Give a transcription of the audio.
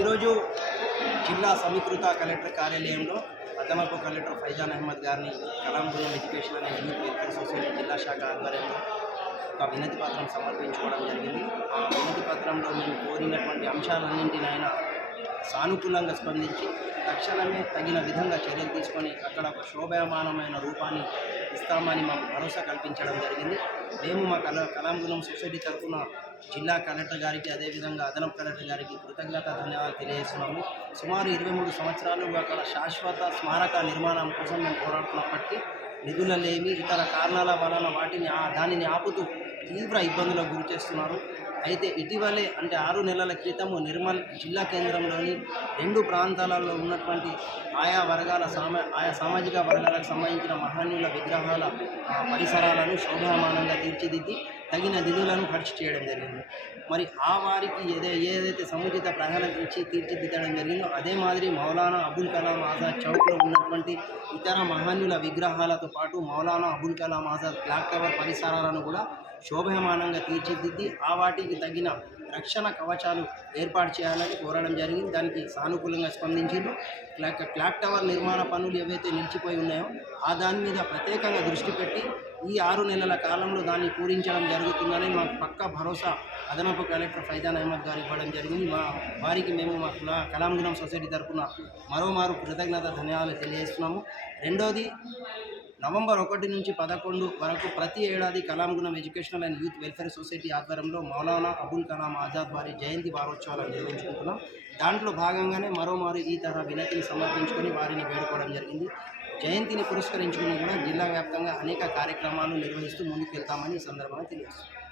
ఈరోజు జిల్లా సమీకృత కలెక్టర్ కార్యాలయంలో అదనపు కలెక్టర్ ఫైజాన్ అహ్మద్ గారిని Kalamgudem education and youth welfare society జిల్లా శాఖ ఆధ్వర్యంలో ఒక వినతి పత్రం సమర్పించుకోవడం జరిగింది. ఆ వినతి పత్రంలో మేము కోరినటువంటి అంశాలన్నింటినీ ఆయన సానుకూలంగా స్పందించి తక్షణమే తగిన విధంగా చర్యలు తీసుకొని అక్కడ ఒక శోభాయమానమైన రూపాన్ని ఇస్తామని మాకు భరోసా కల్పించడం జరిగింది. మేము మా కలాంగూడెం సొసైటీ తరఫున జిల్లా కలెక్టర్ గారికి అదేవిధంగా అదనపు కలెక్టర్ గారికి కృతజ్ఞత ధన్యవాదాలు తెలియజేస్తున్నాము. సుమారు 23 సంవత్సరాలు అక్కడ శాశ్వత స్మారక నిర్మాణం కోసం మేము పోరాడుతున్నప్పటికీ నిధుల లేమి ఇతర కారణాల వలన దానిని ఆపుతూ తీవ్ర ఇబ్బందులకు గురి చేస్తున్నారు. అయితే ఇటీవలే అంటే 6 నెలల క్రితము నిర్మల్ జిల్లా కేంద్రంలోని 2 ప్రాంతాలలో ఉన్నటువంటి ఆయా సామాజిక వర్గాలకు సంబంధించిన మహనీయుల విగ్రహాల పరిసరాలను శోభామానంగా తీర్చిదిద్ది తగిన నిధులను ఖర్చు చేయడం జరిగింది. మరి ఆ వారికి ఏదైతే సముచిత ప్రాధాన్యత ఇచ్చి తీర్చిదిద్దడం జరిగిందో అదే మాదిరి మౌలానా అబుల్ కలాం ఆజాద్ చౌక్లో ఉన్నటువంటి ఇతర మహనీయుల విగ్రహాలతో పాటు మౌలానా అబుల్ కలాం ఆజాద్ క్లాక్ టవర్ పరిసరాలను కూడా శోభామానంగా తీర్చిదిద్ది ఆ వాటికి తగిన రక్షణ కవచాలు ఏర్పాటు చేయాలని కోరడం జరిగింది. దానికి సానుకూలంగా స్పందించారు. క్లాక్ టవర్ నిర్మాణ పనులు ఏవైతే నిలిచిపోయి ఉన్నాయో దాని మీద ప్రత్యేకంగా దృష్టి పెట్టి ఈ 6 నెలల కాలంలో దాన్ని పూరించడం జరుగుతుందని మాకు పక్కా భరోసా అదనపు కలెక్టర్ ఫైజాన్ అహ్మద్ గారు ఇవ్వడం జరిగింది. వారికి మేము మా కలాంగూడెం సొసైటీ తరఫున మరోమారు కృతజ్ఞత ధన్యవాదాలు తెలియజేస్తున్నాము. రెండోది, నవంబర్ 1 నుంచి 11 వరకు ప్రతి ఏడాది Kalamgudem educational and youth welfare society ఆధ్వర్యంలో మౌలానా అబుల్ కలాం ఆజాద్ వారి జయంతి వారోత్సవాలను నిర్వహించుకుంటున్నాం. దాంట్లో భాగంగానే మరోమారు ఈ తరహా వినతిని సమర్పించుకొని వారిని వేడుకోవడం జరిగింది. జయంతిని పురస్కరించుకుని కూడా జిల్లా వ్యాప్తంగా అనేక కార్యక్రమాలు నిర్వహిస్తూ ముందుకు వెళ్తామని ఈ సందర్భంగా తెలియజేస్తున్నాం.